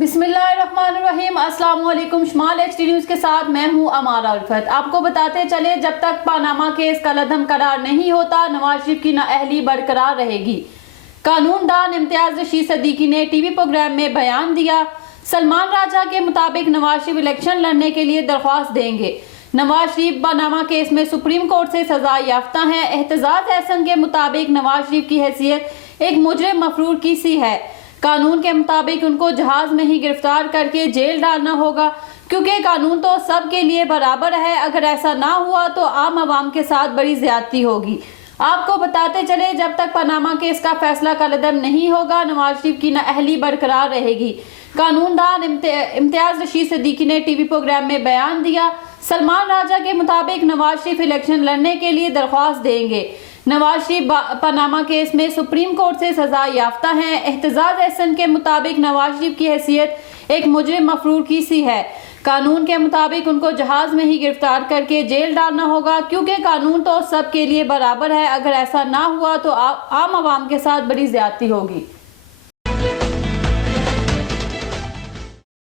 बिस्मिल्लाहिर्रहमानिर्रहीम। अस्सलाम वालेकुम। शुमाल HD न्यूज़ के साथ मैं हूं अमारा उल्फत। आपको बताते चले, जब तक पानामा केस का लदम करार नहीं होता, नवाज शरीफ की नाअहली बरकरार रहेगी। कानूनदान इम्तियाज रशीद सिद्दीकी ने टीवी प्रोग्राम में बयान दिया। सलमान राजा के मुताबिक नवाज शरीफ इलेक्शन लड़ने के लिए दरख्वास्त देंगे। नवाज शरीफ पानामा केस में सुप्रीम कोर्ट से सजा याफ्ता हैं। एहतजाज एहसन के मुताबिक नवाज शरीफ की हैसियत एक मुजरिम मफरूर की सी है। कानून के मुताबिक उनको जहाज में ही गिरफ्तार करके जेल डालना होगा, क्योंकि कानून तो सब के लिए बराबर है। अगर ऐसा ना हुआ तो आम आवाम के साथ बड़ी ज्यादती होगी। आपको बताते चले, जब तक पनामा केस का फैसला कलदम नहीं होगा, नवाज शरीफ की नाअहली बरकरार रहेगी। कानूनदान इम्तियाज रशीद सिद्दीकी ने टीवी प्रोग्राम में बयान दिया। सलमान राजा के मुताबिक नवाज शरीफ इलेक्शन लड़ने के लिए दरख्वास्त देंगे। नवाज शरीफ पनामा केस में सुप्रीम कोर्ट से सजा याफ्ता हैं। एहतजाज एहसन के मुताबिक नवाज शरीफ की हैसियत एक मुजरिम मफरूर की सी है। कानून के मुताबिक उनको जहाज में ही गिरफ्तार करके जेल डालना होगा, क्योंकि कानून तो सब के लिए बराबर है। अगर ऐसा ना हुआ तो आम आवाम के साथ बड़ी ज्यादती होगी।